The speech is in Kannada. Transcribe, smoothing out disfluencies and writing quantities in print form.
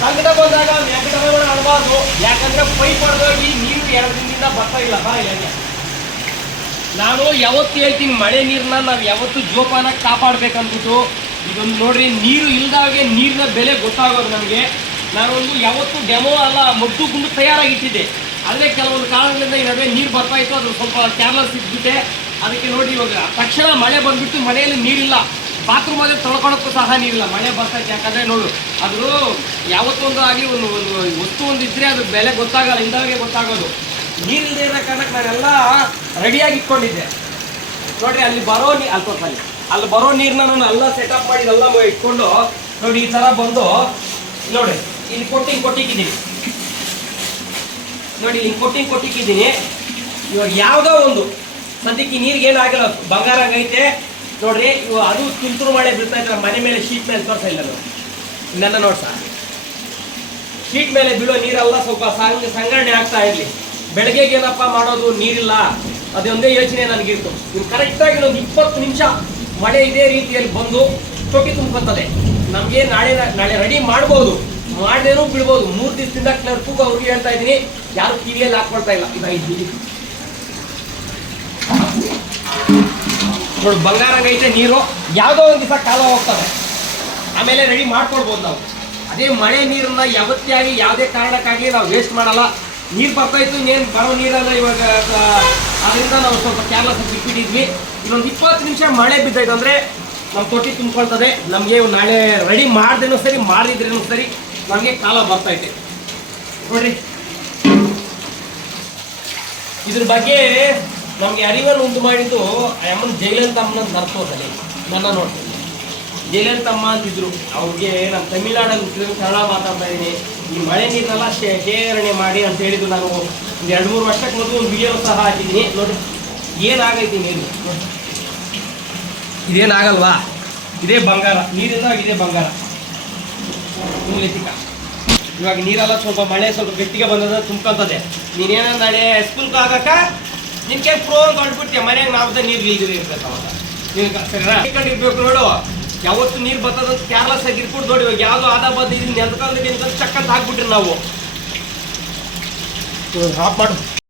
ಸಂಕಟ ಬಂದಾಗ ವೆಂಕಟರಮಣ ಅನ್ಬಾರ್ದು. ಯಾಕಂದ್ರೆ ಪೈಪ್ ಹೊಡೆದೋಗಿ ನೀರು 2 ದಿನದಿಂದ ಬರ್ತಾ ಇಲ್ಲ. ನಾನು ಯಾವತ್ತು ಹೇಳ್ತೀನಿ, ಮಳೆ ನೀರನ್ನ ನಾವು ಯಾವತ್ತು ಜೋಪಾನ ಕಾಪಾಡಬೇಕಂದ್ಬಿಟ್ಟು. ಇದೊಂದು ನೋಡ್ರಿ, ನೀರು ಇಲ್ದಾಗೆ ನೀರಿನ ಬೆಲೆ ಗೊತ್ತಾಗೋದು ನಮಗೆ. ನಾನೊಂದು ಯಾವತ್ತು ಡೆಮೋ ಅಲ್ಲ, ಮದ್ದು ಗುಂಡು ತಯಾರಾಗಿಟ್ಟಿದ್ದೆ. ಆದರೆ ಕೆಲವೊಂದು ಕಾರಣಗಳಿಂದ ಈ ನಡುವೆ ನೀರು ಬರ್ತಾ ಇತ್ತು, ಅದು ಸ್ವಲ್ಪ ಕೇರ್ಲೆಸ್ ಇದ್ಬಿಟ್ಟೆ. ಅದಕ್ಕೆ ನೋಡಿ, ಇವಾಗ ತಕ್ಷಣ ಮಳೆ ಬಂದುಬಿಟ್ಟು ಮನೆಯಲ್ಲಿ ನೀರಿಲ್ಲ, ಬಾತ್ರೂಮಲ್ಲಿ ತೊಳ್ಕೊಳಕ್ಕೂ ಸಹ ನೀರಿಲ್ಲ, ಮಳೆ ಬರ್ತಾ ಇತ್ತು. ಯಾಕಂದರೆ ನೋಡು, ಅದು ಯಾವತ್ತೊಂದು ಆಗಲಿ ಒಂದು ವಸ್ತು ಒಂದು ಇದ್ದರೆ ಅದು ಬೆಲೆ ಗೊತ್ತಾಗಲ್ಲ, ಇಂದಾಗೆ ಗೊತ್ತಾಗೋದು. ನೀರಿಲ್ಲದೆ ಇರೋ ಕಾರಣಕ್ಕೆ ನಾನೆಲ್ಲ ರೆಡಿಯಾಗಿ ಇಟ್ಕೊಂಡಿದ್ದೆ. ನೋಡಿರಿ, ಅಲ್ಲಿ ಬರೋ ಅಲ್ಲಿ ಬರೋ ನೀರನ್ನ ನಾನು ಎಲ್ಲ ಸೆಟಪ್ ಮಾಡಿ ಎಲ್ಲ ಇಟ್ಕೊಂಡು ನೋಡಿ, ಈ ಥರ ಬಂದು ನೋಡಿ ಇಲ್ಲಿ ಕೊಟ್ಟಿಕ್ಕಿದ್ದೀನಿ. ನೋಡಿ ಇಲ್ಲಿ ಕೊಟ್ಟಿಕ್ಕಿದ್ದೀನಿ. ಇವಾಗ ಯಾವುದೋ ಒಂದು ಸದ್ಯಕ್ಕೆ ನೀರಿಗೆ ಏನಾಗಿಲ್ಲ, ಬಂಗಾರ ಐತೆ ನೋಡ್ರಿ. ಇವು ಅದು ತುಂತುರು ಮಳೆ ಬೀಳ್ತಾ ಇದ್ದಾರೆ ಮನೆ ಮೇಲೆ, ಶೀಟ್ ಮೇಲೆ ತೋರಿಸ ಇಲ್ಲ ನನ್ನ ನೋಡ್ಸ. ಶೀಟ್ ಮೇಲೆ ಬೀಳೋ ನೀರೆಲ್ಲ ಸ್ವಲ್ಪ ಸಂಗ್ರಹಣೆ ಆಗ್ತಾ ಇರಲಿ. ಬೆಳಗ್ಗೆಗೆ ಏನಪ್ಪ ಮಾಡೋದು, ನೀರಿಲ್ಲ, ಅದೊಂದೇ ಯೋಚನೆ ನನಗಿತ್ತು. ಇನ್ನು ಕರೆಕ್ಟಾಗಿ ಒಂದು 20 ನಿಮಿಷ ಮಳೆ ಇದೇ ರೀತಿಯಲ್ಲಿ ಬಂದು ತೊಟ್ಟಿ ತುಂಬ್ಕೊತದೆ. ನಮಗೆ ನಾಳೆ ರೆಡಿ ಮಾಡ್ಬೋದು, ಮಾಡದೇನೂ ಬಿಡ್ಬೋದು. 3 ದಿವಸದಿಂದ ಕ್ಲರ್ಕ್ಗೂ ಅವ್ರಿಗೆ ಹೇಳ್ತಾ ಇದ್ದೀನಿ, ಯಾರು ಕಿವಿಯಲ್ಲಿ ಹಾಕ್ಕೊಳ್ತಾ ಇಲ್ಲ. ನೋಡಿ, ಬಂಗಾರಂಗೈತೆ ನೀರು, ಯಾವುದೋ ಒಂದು ದಿವಸ ಕಾಲ ಹೋಗ್ತದೆ, ಆಮೇಲೆ ರೆಡಿ ಮಾಡ್ಕೊಳ್ಬೋದು ನಾವು. ಅದೇ ಮಳೆ ನೀರನ್ನ ಯಾವತ್ತೇ ಆಗಿ ಯಾವುದೇ ಕಾರಣಕ್ಕಾಗಿ ನಾವು ವೇಸ್ಟ್ ಮಾಡಲ್ಲ. ನೀರು ಬರ್ತಾಯಿತ್ತು, ಇನ್ನೇನು ಬರೋ ನೀರಲ್ಲ ಇವಾಗ, ಅದರಿಂದ ನಾವು ಸ್ವಲ್ಪ ಕೇರ್ಲೆಸ್ ಬಿಟ್ಬಿಟ್ಟಿದ್ವಿ. ಇನ್ನೊಂದು 20 ನಿಮಿಷ ಮಳೆ ಬಿದ್ದಾಯ್ತು ಅಂದರೆ ನಮ್ಮ ತೊಟ್ಟಿ ತುಂಬ್ಕೊಳ್ತದೆ. ನಮಗೆ ನಾಳೆ ರೆಡಿ ಮಾಡ್ದೇನೂ ಸರಿ, ಮಾಡಿದ್ರೇನೂ ಸರಿ, ನಮಗೆ ಕಾಲ ಬರ್ತೈತೆ. ನೋಡ್ರಿ, ಇದ್ರ ಬಗ್ಗೆ ನಮಗೆ ಅರಿವನ್ನು ಉಂಟು ಮಾಡಿದ್ದು ಅಮ್ಮನ ಜಯಲಲಿತಮ್ಮನ ನರ್ತೋದಲ್ಲಿ ನನ್ನ ನೋಡ್ತೀನಿ. ಜಯಲಲಿತಮ್ಮ ಅಂತಿದ್ರು, ಅವ್ರಿಗೆ ನಾನು ತಮಿಳ್ನಾಡಲ್ಲಿ ಕನ್ನಡ ಮಾತಾಡ್ತಾ ಇದ್ದೀನಿ. ಈ ಮಳೆ ನೀರನ್ನೆಲ್ಲ ಶೇಖರಣೆ ಮಾಡಿ ಅಂತ ಹೇಳಿದ್ದು. ನಾನು ಒಂದು 2-3 ವರ್ಷಕ್ಕೆ ಮೊದಲು ಒಂದು ವಿಡಿಯೋ ಸಹ ಹಾಕಿದ್ದೀನಿ. ನೋಡಿ ಏನಾಗೈತಿ ನೀರು, ಇದೇನಾಗಲ್ವಾ? ಇದೇ ಬಂಗಾರ, ನೀರಿಂದ ಇದೇ ಬಂಗಾರ. ಇವಾಗ ನೀರೆಲ್ಲ ಸ್ವಲ್ಪ ಮಳೆ ಸ್ವಲ್ಪ ಗಟ್ಟಿಗೆ ಬಂದದ, ತುಂಬ್ಕೊಂತದೆ. ನೀನೇನ ನಾಳೆ ಸ್ಕೂಲ್ಗೆ ಆಗಕ್ಕ ನಿನ್ಗೆ ಪ್ರೋ ಹೊಡ್ಬಿಡ್ತೀಯ, ಮನೆಯಾಗ ನಾವ್ದ ನೀರು ಇರ್ಬೇಕವಾಗ. ನೀನು ಸರಿನಾ ಇಟ್ಕೊಂಡಿರ್ಬೇಕು. ನೋಡು, ಯಾವತ್ತು ನೀರು ಬರ್ತದಂತ ಕೇರ್ಲೆಸ್ ಆಗಿ ಇರ್ಬಿಟ್ಟು ನೋಡಿ. ಇವಾಗ ಯಾವುದೋ ಆದ ಬದ್ದು ಇದನ್ನ ನೆನ್ಕೊಂಡು ಚಕ್ಕಂತ ಹಾಕ್ಬಿಟ್ರಿ ನಾವು. ಆಫ್ ಮಾಡು.